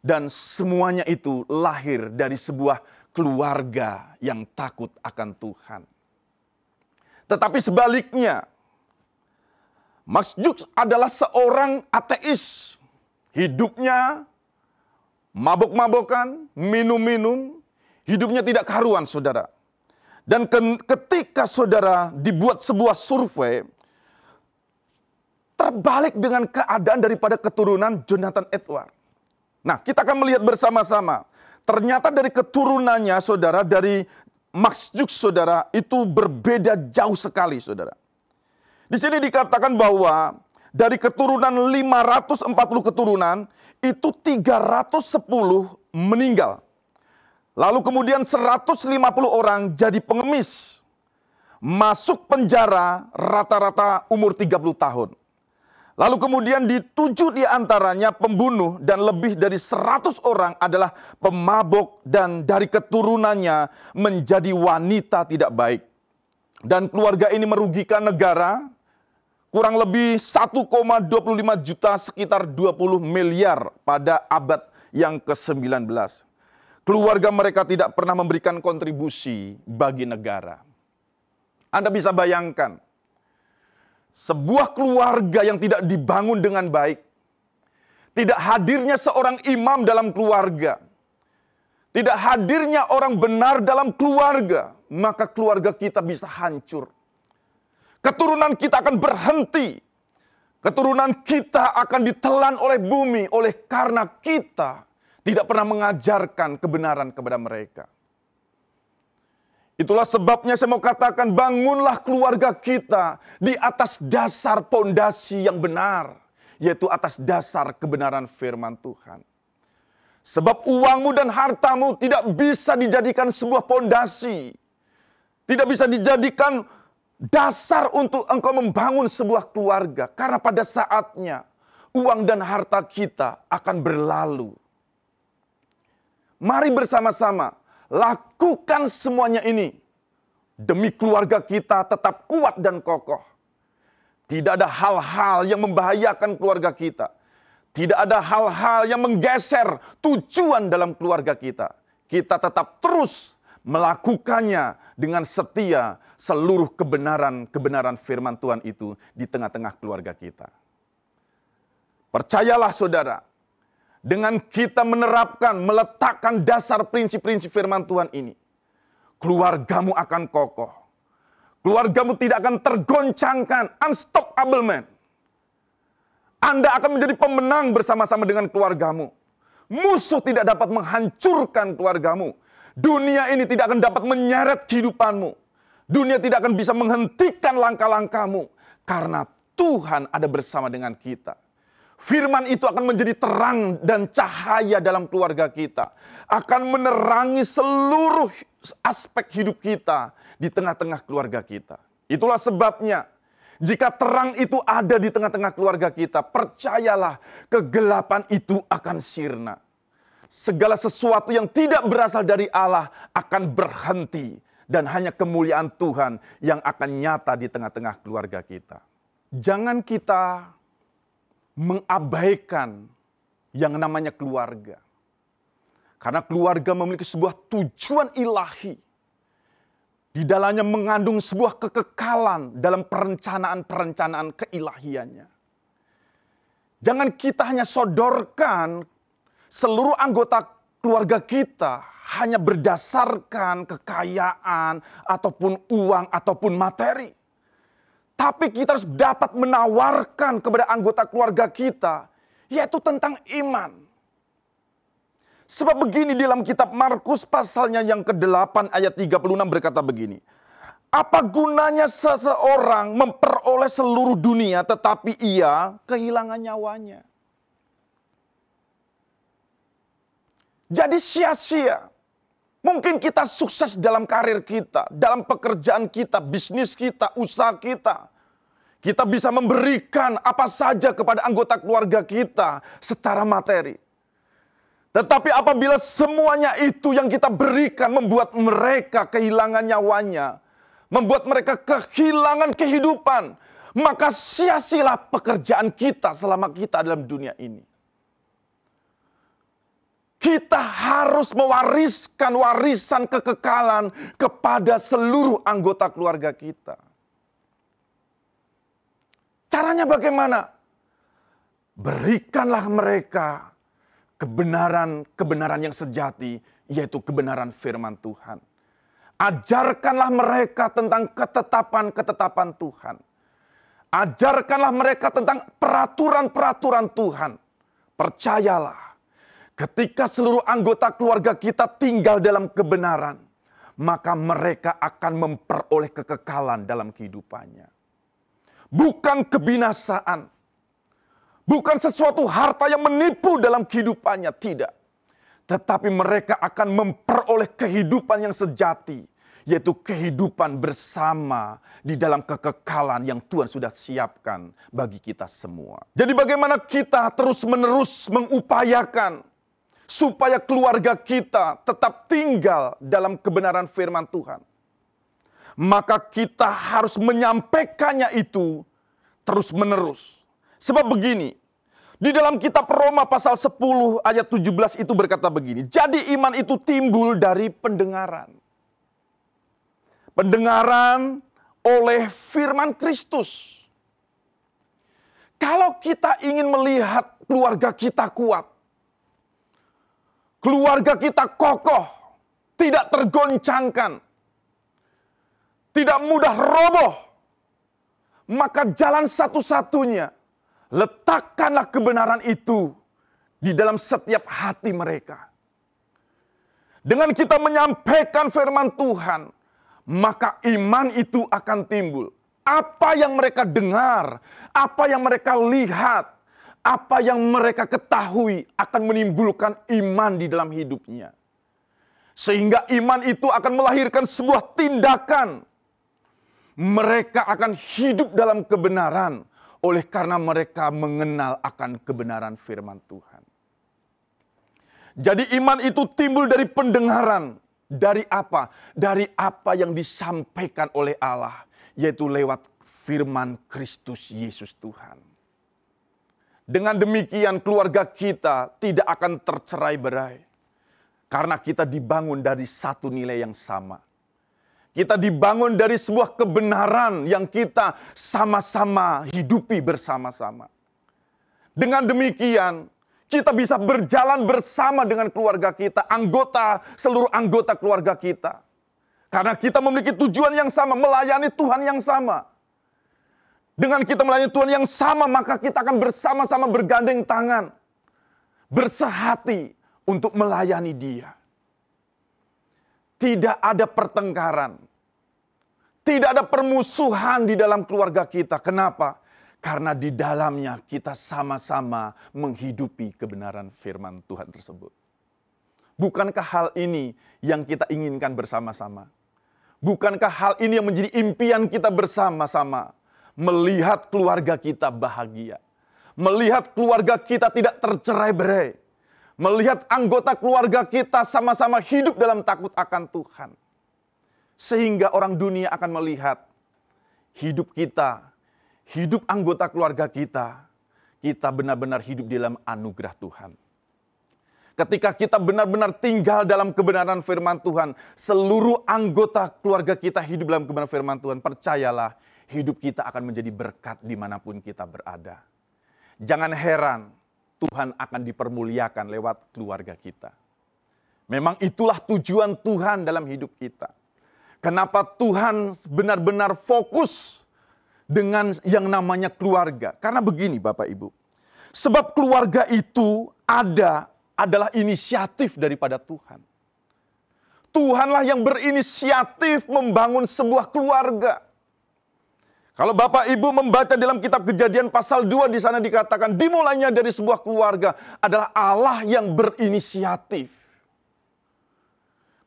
Dan semuanya itu lahir dari sebuah keluarga yang takut akan Tuhan. Tetapi sebaliknya, Max Jukes adalah seorang ateis. Hidupnya mabok-mabokan, minum-minum, hidupnya tidak karuan, saudara. Dan ketika saudara dibuat sebuah survei, terbalik dengan keadaan daripada keturunan Jonathan Edwards. Nah, kita akan melihat bersama-sama. Ternyata dari keturunannya, saudara, dari Max Jukes, saudara, itu berbeda jauh sekali, saudara. Di sini dikatakan bahwa dari keturunan 540 keturunan, itu 310 meninggal. Lalu kemudian 150 orang jadi pengemis. Masuk penjara rata-rata umur 30 tahun. Lalu kemudian di 7 diantaranya pembunuh, dan lebih dari 100 orang adalah pemabok, dan dari keturunannya menjadi wanita tidak baik. Dan keluarga ini merugikan negara kurang lebih 1,25 juta, sekitar 20 miliar pada abad yang ke-19. Keluarga mereka tidak pernah memberikan kontribusi bagi negara. Anda bisa bayangkan, sebuah keluarga yang tidak dibangun dengan baik, tidak hadirnya seorang imam dalam keluarga, tidak hadirnya orang benar dalam keluarga, maka keluarga kita bisa hancur. Keturunan kita akan berhenti. Keturunan kita akan ditelan oleh bumi oleh karena kita tidak pernah mengajarkan kebenaran kepada mereka. Itulah sebabnya saya mau katakan, bangunlah keluarga kita di atas dasar pondasi yang benar, yaitu atas dasar kebenaran firman Tuhan. Sebab uangmu dan hartamu tidak bisa dijadikan sebuah pondasi, tidak bisa dijadikan dasar untuk engkau membangun sebuah keluarga. Karena pada saatnya uang dan harta kita akan berlalu. Mari bersama-sama lakukan semuanya ini demi keluarga kita tetap kuat dan kokoh. Tidak ada hal-hal yang membahayakan keluarga kita. Tidak ada hal-hal yang menggeser tujuan dalam keluarga kita. Kita tetap terus melakukannya dengan setia seluruh kebenaran firman Tuhan itu di tengah-tengah keluarga kita. Percayalah saudara, dengan kita menerapkan, meletakkan dasar prinsip-prinsip firman Tuhan ini, keluargamu akan kokoh. Keluargamu tidak akan tergoncangkan, unstoppable man. Anda akan menjadi pemenang bersama-sama dengan keluargamu. Musuh tidak dapat menghancurkan keluargamu. Dunia ini tidak akan dapat menyeret kehidupanmu. Dunia tidak akan bisa menghentikan langkah-langkahmu. Karena Tuhan ada bersama dengan kita. Firman itu akan menjadi terang dan cahaya dalam keluarga kita. Akan menerangi seluruh aspek hidup kita di tengah-tengah keluarga kita. Itulah sebabnya, jika terang itu ada di tengah-tengah keluarga kita, percayalah kegelapan itu akan sirna. Segala sesuatu yang tidak berasal dari Allah akan berhenti. Dan hanya kemuliaan Tuhan yang akan nyata di tengah-tengah keluarga kita. Jangan kita mengabaikan yang namanya keluarga. Karena keluarga memiliki sebuah tujuan ilahi. Di dalamnya mengandung sebuah kekekalan dalam perencanaan-perencanaan keilahiannya. Jangan kita hanya sodorkan seluruh anggota keluarga kita hanya berdasarkan kekayaan ataupun uang ataupun materi. Tapi kita harus dapat menawarkan kepada anggota keluarga kita yaitu tentang iman. Sebab begini di dalam kitab Markus pasalnya yang ke-8 ayat 36 berkata begini. Apa gunanya seseorang memperoleh seluruh dunia tetapi ia kehilangan nyawanya? Jadi sia-sia. Mungkin kita sukses dalam karir kita, dalam pekerjaan kita, bisnis kita, usaha kita. Kita bisa memberikan apa saja kepada anggota keluarga kita secara materi. Tetapi apabila semuanya itu yang kita berikan membuat mereka kehilangan nyawanya, membuat mereka kehilangan kehidupan, maka sia-sialah pekerjaan kita selama kita dalam dunia ini. Kita harus mewariskan warisan kekekalan kepada seluruh anggota keluarga kita. Caranya bagaimana? Berikanlah mereka kebenaran yang sejati, yaitu kebenaran firman Tuhan. Ajarkanlah mereka tentang ketetapan Tuhan. Ajarkanlah mereka tentang peraturan-peraturan Tuhan. Percayalah, ketika seluruh anggota keluarga kita tinggal dalam kebenaran, maka mereka akan memperoleh kekekalan dalam kehidupannya. Bukan kebinasaan. Bukan sesuatu harta yang menipu dalam kehidupannya, tidak. Tetapi mereka akan memperoleh kehidupan yang sejati, yaitu kehidupan bersama di dalam kekekalan yang Tuhan sudah siapkan bagi kita semua. Jadi bagaimana kita terus-menerus mengupayakan supaya keluarga kita tetap tinggal dalam kebenaran firman Tuhan. Maka kita harus menyampaikannya itu terus-menerus. Sebab begini, di dalam kitab Roma pasal 10 ayat 17 itu berkata begini. Jadi iman itu timbul dari pendengaran. Pendengaran oleh firman Kristus. Kalau kita ingin melihat keluarga kita kuat, keluarga kita kokoh, tidak tergoncangkan, tidak mudah roboh, maka jalan satu-satunya, letakkanlah kebenaran itu di dalam setiap hati mereka. Dengan kita menyampaikan firman Tuhan, maka iman itu akan timbul. Apa yang mereka dengar, apa yang mereka lihat, apa yang mereka ketahui akan menimbulkan iman di dalam hidupnya. Sehingga iman itu akan melahirkan sebuah tindakan. Mereka akan hidup dalam kebenaran oleh karena mereka mengenal akan kebenaran firman Tuhan. Jadi iman itu timbul dari pendengaran. Dari apa? Dari apa yang disampaikan oleh Allah, yaitu lewat firman Kristus Yesus Tuhan. Dengan demikian keluarga kita tidak akan tercerai-berai. Karena kita dibangun dari satu nilai yang sama. Kita dibangun dari sebuah kebenaran yang kita sama-sama hidupi bersama-sama. Dengan demikian, kita bisa berjalan bersama dengan keluarga kita, seluruh anggota keluarga kita. Karena kita memiliki tujuan yang sama, melayani Tuhan yang sama. Dengan kita melayani Tuhan yang sama, maka kita akan bersama-sama bergandeng tangan, bersehati untuk melayani Dia. Tidak ada pertengkaran. Tidak ada permusuhan di dalam keluarga kita. Kenapa? Karena di dalamnya kita sama-sama menghidupi kebenaran firman Tuhan tersebut. Bukankah hal ini yang kita inginkan bersama-sama? Bukankah hal ini yang menjadi impian kita bersama-sama? Melihat keluarga kita bahagia. Melihat keluarga kita tidak tercerai-berai. Melihat anggota keluarga kita sama-sama hidup dalam takut akan Tuhan. Sehingga orang dunia akan melihat hidup kita, hidup anggota keluarga kita benar-benar hidup di dalam anugerah Tuhan. Ketika kita benar-benar tinggal dalam kebenaran firman Tuhan, seluruh anggota keluarga kita hidup dalam kebenaran firman Tuhan, percayalah hidup kita akan menjadi berkat dimanapun kita berada. Jangan heran, Tuhan akan dipermuliakan lewat keluarga kita. Memang itulah tujuan Tuhan dalam hidup kita. Kenapa Tuhan benar-benar fokus dengan yang namanya keluarga? Karena begini Bapak Ibu. Sebab keluarga itu adalah inisiatif daripada Tuhan. Tuhanlah yang berinisiatif membangun sebuah keluarga. Kalau Bapak Ibu membaca dalam kitab Kejadian pasal 2, di sana dikatakan dimulainya dari sebuah keluarga adalah Allah yang berinisiatif.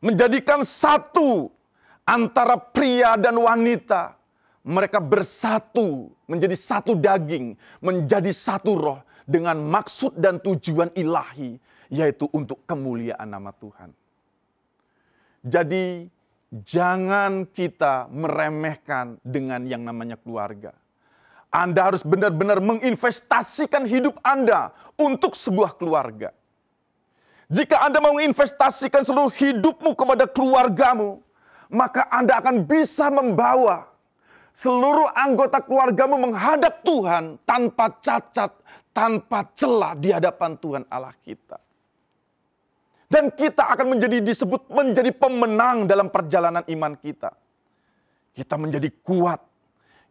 Menjadikan satu antara pria dan wanita. Mereka bersatu menjadi satu daging, menjadi satu roh dengan maksud dan tujuan ilahi, yaitu untuk kemuliaan nama Tuhan. Jadi jangan kita meremehkan dengan yang namanya keluarga. Anda harus benar-benar menginvestasikan hidup Anda untuk sebuah keluarga. Jika Anda mau menginvestasikan seluruh hidupmu kepada keluargamu, maka Anda akan bisa membawa seluruh anggota keluargamu menghadap Tuhan tanpa cacat, tanpa celah di hadapan Tuhan Allah kita. Dan kita akan disebut menjadi pemenang dalam perjalanan iman kita. Kita menjadi kuat.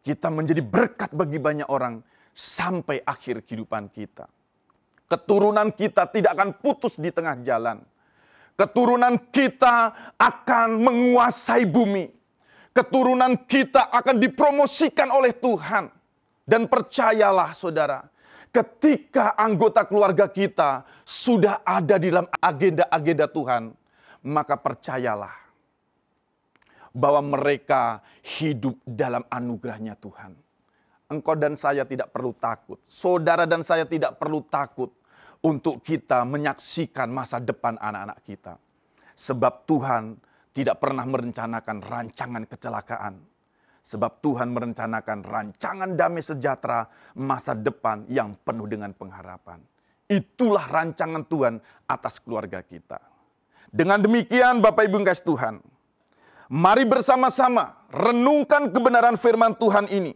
Kita menjadi berkat bagi banyak orang sampai akhir kehidupan kita. Keturunan kita tidak akan putus di tengah jalan. Keturunan kita akan menguasai bumi. Keturunan kita akan dipromosikan oleh Tuhan. Dan percayalah saudara, ketika anggota keluarga kita sudah ada di dalam agenda-agenda Tuhan, maka percayalah bahwa mereka hidup dalam anugerahnya Tuhan. Engkau dan saya tidak perlu takut. Saudara dan saya tidak perlu takut untuk kita menyaksikan masa depan anak-anak kita. Sebab Tuhan tidak pernah merencanakan rancangan kecelakaan. Sebab Tuhan merencanakan rancangan damai sejahtera masa depan yang penuh dengan pengharapan. Itulah rancangan Tuhan atas keluarga kita. Dengan demikian Bapak Ibu yang kasih Tuhan, mari bersama-sama renungkan kebenaran firman Tuhan ini.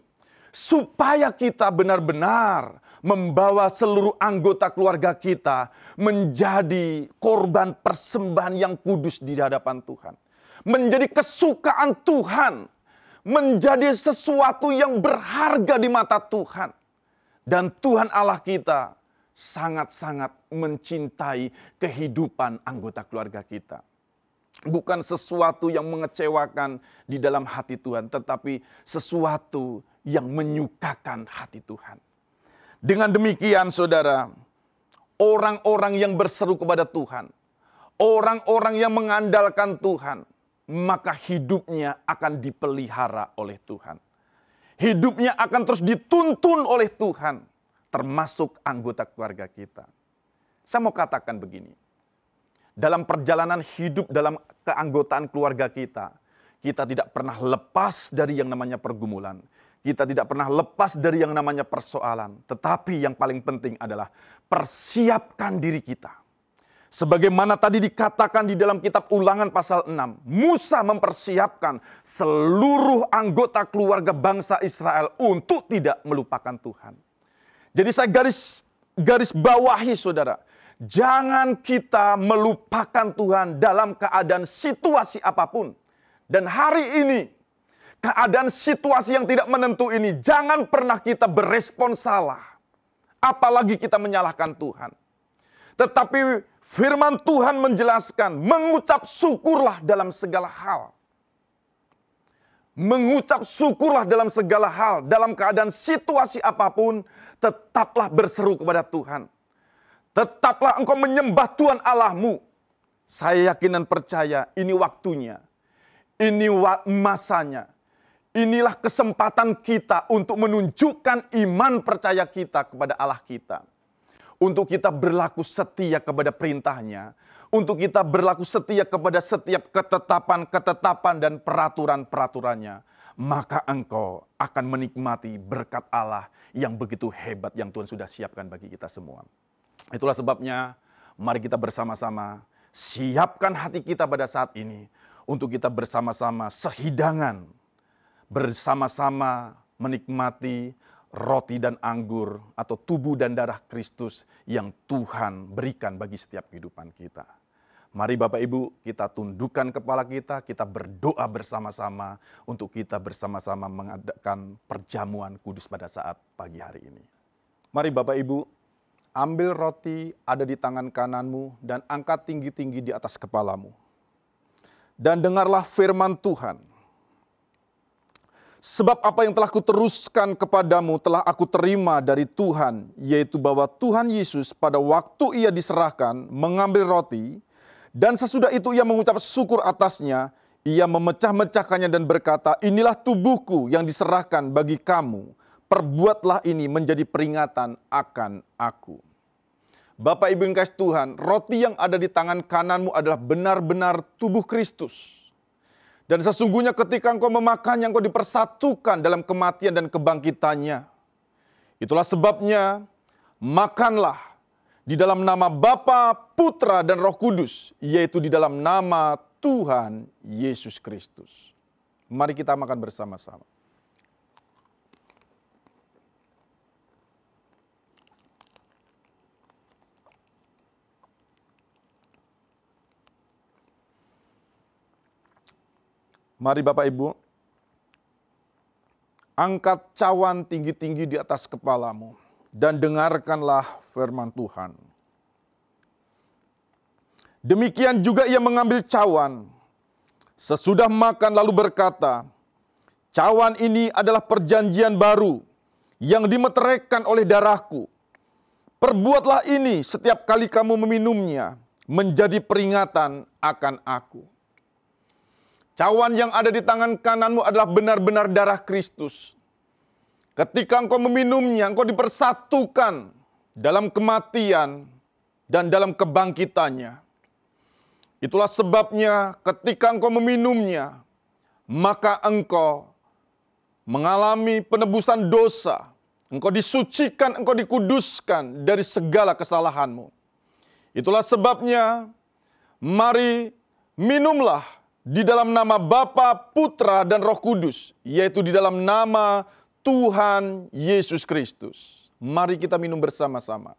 Supaya kita benar-benar membawa seluruh anggota keluarga kita menjadi korban persembahan yang kudus di hadapan Tuhan. Menjadi kesukaan Tuhan. Menjadi sesuatu yang berharga di mata Tuhan. Dan Tuhan Allah kita sangat-sangat mencintai kehidupan anggota keluarga kita. Bukan sesuatu yang mengecewakan di dalam hati Tuhan, tetapi sesuatu yang menyukakan hati Tuhan. Dengan demikian saudara, orang-orang yang berseru kepada Tuhan, orang-orang yang mengandalkan Tuhan, maka hidupnya akan dipelihara oleh Tuhan. Hidupnya akan terus dituntun oleh Tuhan, termasuk anggota keluarga kita. Saya mau katakan begini, dalam perjalanan hidup dalam keanggotaan keluarga kita tidak pernah lepas dari yang namanya pergumulan. Kita tidak pernah lepas dari yang namanya persoalan. Tetapi yang paling penting adalah persiapkan diri kita. Sebagaimana tadi dikatakan di dalam kitab Ulangan pasal 6. Musa mempersiapkan seluruh anggota keluarga bangsa Israel untuk tidak melupakan Tuhan. Jadi saya garis bawahi saudara. Jangan kita melupakan Tuhan dalam keadaan situasi apapun. Dan hari ini, keadaan situasi yang tidak menentu ini, jangan pernah kita berespon salah. Apalagi kita menyalahkan Tuhan. Tetapi firman Tuhan menjelaskan, mengucap syukurlah dalam segala hal. Mengucap syukurlah dalam segala hal. Dalam keadaan situasi apapun, tetaplah berseru kepada Tuhan. Tetaplah engkau menyembah Tuhan Allahmu. Saya yakin dan percaya ini waktunya. Ini masanya. Inilah kesempatan kita untuk menunjukkan iman percaya kita kepada Allah kita. Untuk kita berlaku setia kepada perintahnya. Untuk kita berlaku setia kepada setiap ketetapan-ketetapan dan peraturan-peraturannya. Maka engkau akan menikmati berkat Allah yang begitu hebat yang Tuhan sudah siapkan bagi kita semua. Itulah sebabnya mari kita bersama-sama siapkan hati kita pada saat ini. Untuk kita bersama-sama sehidangan. Bersama-sama menikmati roti dan anggur atau tubuh dan darah Kristus yang Tuhan berikan bagi setiap kehidupan kita. Mari Bapak Ibu kita tundukkan kepala kita berdoa bersama-sama untuk kita bersama-sama mengadakan perjamuan kudus pada saat pagi hari ini. Mari Bapak Ibu ambil roti ada di tangan kananmu dan angkat tinggi-tinggi di atas kepalamu. Dan dengarlah firman Tuhan. Sebab apa yang telah kuteruskan kepadamu telah aku terima dari Tuhan, yaitu bahwa Tuhan Yesus pada waktu ia diserahkan mengambil roti, dan sesudah itu ia mengucap syukur atasnya, ia memecah-mecahkannya dan berkata, inilah tubuhku yang diserahkan bagi kamu, perbuatlah ini menjadi peringatan akan aku. Bapak Ibu yang kasih Tuhan, roti yang ada di tangan kananmu adalah benar-benar tubuh Kristus. Dan sesungguhnya ketika engkau memakannya, engkau dipersatukan dalam kematian dan kebangkitannya. Itulah sebabnya, makanlah di dalam nama Bapa, Putra, dan Roh Kudus, yaitu di dalam nama Tuhan Yesus Kristus. Mari kita makan bersama-sama. Mari Bapak Ibu, angkat cawan tinggi-tinggi di atas kepalamu dan dengarkanlah firman Tuhan. Demikian juga ia mengambil cawan, sesudah makan lalu berkata, cawan ini adalah perjanjian baru yang dimeteraikan oleh darahku. Perbuatlah ini setiap kali kamu meminumnya menjadi peringatan akan aku. Cawan yang ada di tangan kananmu adalah benar-benar darah Kristus. Ketika engkau meminumnya, engkau dipersatukan dalam kematian dan dalam kebangkitannya. Itulah sebabnya ketika engkau meminumnya, maka engkau mengalami penebusan dosa. Engkau disucikan, engkau dikuduskan dari segala kesalahanmu. Itulah sebabnya, mari minumlah di dalam nama Bapa, Putra, dan Roh Kudus, yaitu di dalam nama Tuhan Yesus Kristus. Mari kita minum bersama-sama.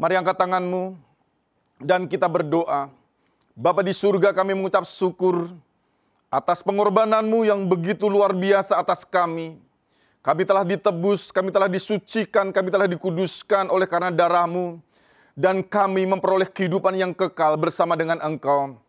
Mari angkat tanganmu dan kita berdoa. Bapa di surga, kami mengucap syukur atas pengorbananmu yang begitu luar biasa atas kami. Kami telah ditebus, kami telah disucikan, kami telah dikuduskan oleh karena darah-Mu. Dan kami memperoleh kehidupan yang kekal bersama dengan Engkau.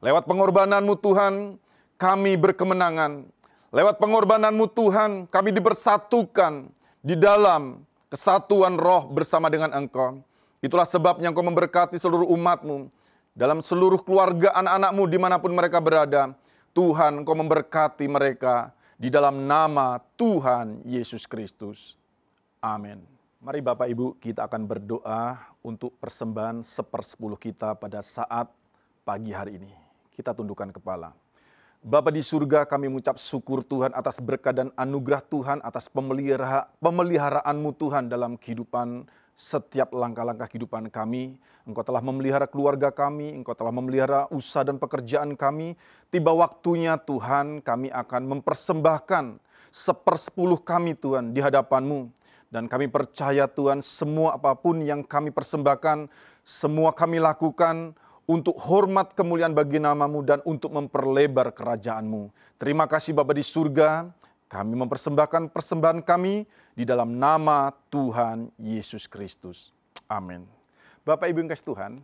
Lewat pengorbanan-Mu Tuhan, kami berkemenangan. Lewat pengorbanan-Mu Tuhan, kami dipersatukan di dalam kesatuan roh bersama dengan Engkau. Itulah sebabnya Engkau memberkati seluruh umat-Mu, dalam seluruh keluarga anak-anak-Mu dimanapun mereka berada. Tuhan, Engkau memberkati mereka di dalam nama Tuhan Yesus Kristus. Amin. Mari Bapak Ibu, kita akan berdoa untuk persembahan 1/10 kita pada saat pagi hari ini. Kita tundukkan kepala. Bapa di surga, kami mengucap syukur Tuhan atas berkat dan anugerah Tuhan, atas pemeliharaan-Mu Tuhan dalam kehidupan setiap langkah-langkah kehidupan kami. Engkau telah memelihara keluarga kami, Engkau telah memelihara usaha dan pekerjaan kami. Tiba waktunya Tuhan, kami akan mempersembahkan 1/10 kami Tuhan di hadapan-Mu. Dan kami percaya Tuhan, semua apapun yang kami persembahkan, semua kami lakukan untuk hormat kemuliaan bagi nama-Mu dan untuk memperlebar kerajaan-Mu. Terima kasih Bapa di surga, kami mempersembahkan persembahan kami di dalam nama Tuhan Yesus Kristus. Amin. Bapak Ibu yang kasih Tuhan,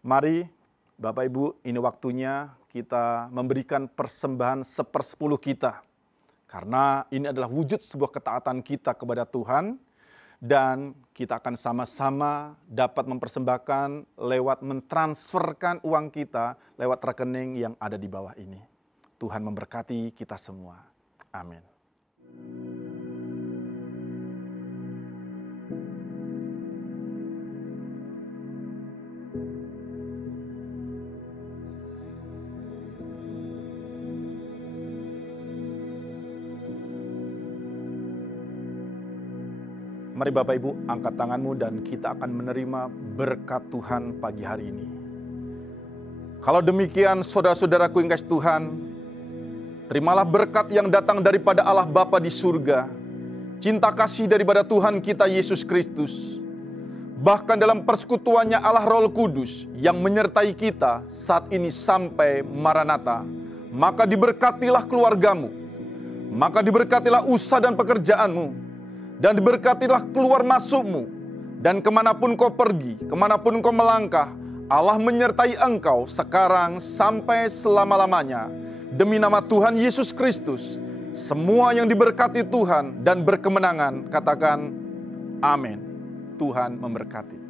mari Bapak Ibu, ini waktunya kita memberikan persembahan 1/10 kita. Karena ini adalah wujud sebuah ketaatan kita kepada Tuhan. Dan kita akan sama-sama dapat mempersembahkan lewat mentransferkan uang kita lewat rekening yang ada di bawah ini. Tuhan memberkati kita semua. Amin. Mari Bapak Ibu, angkat tanganmu dan kita akan menerima berkat Tuhan pagi hari ini. Kalau demikian saudara-saudaraku yang kasih Tuhan, terimalah berkat yang datang daripada Allah Bapa di surga, cinta kasih daripada Tuhan kita Yesus Kristus, bahkan dalam persekutuannya Allah Roh Kudus yang menyertai kita saat ini sampai Maranatha. Maka diberkatilah keluargamu, Maka diberkatilah usaha dan pekerjaanmu, dan diberkatilah keluar masukmu, dan kemanapun kau pergi, kemanapun kau melangkah, Allah menyertai engkau sekarang sampai selama-lamanya. Demi nama Tuhan Yesus Kristus, semua yang diberkati Tuhan dan berkemenangan, katakan amin. Tuhan memberkati.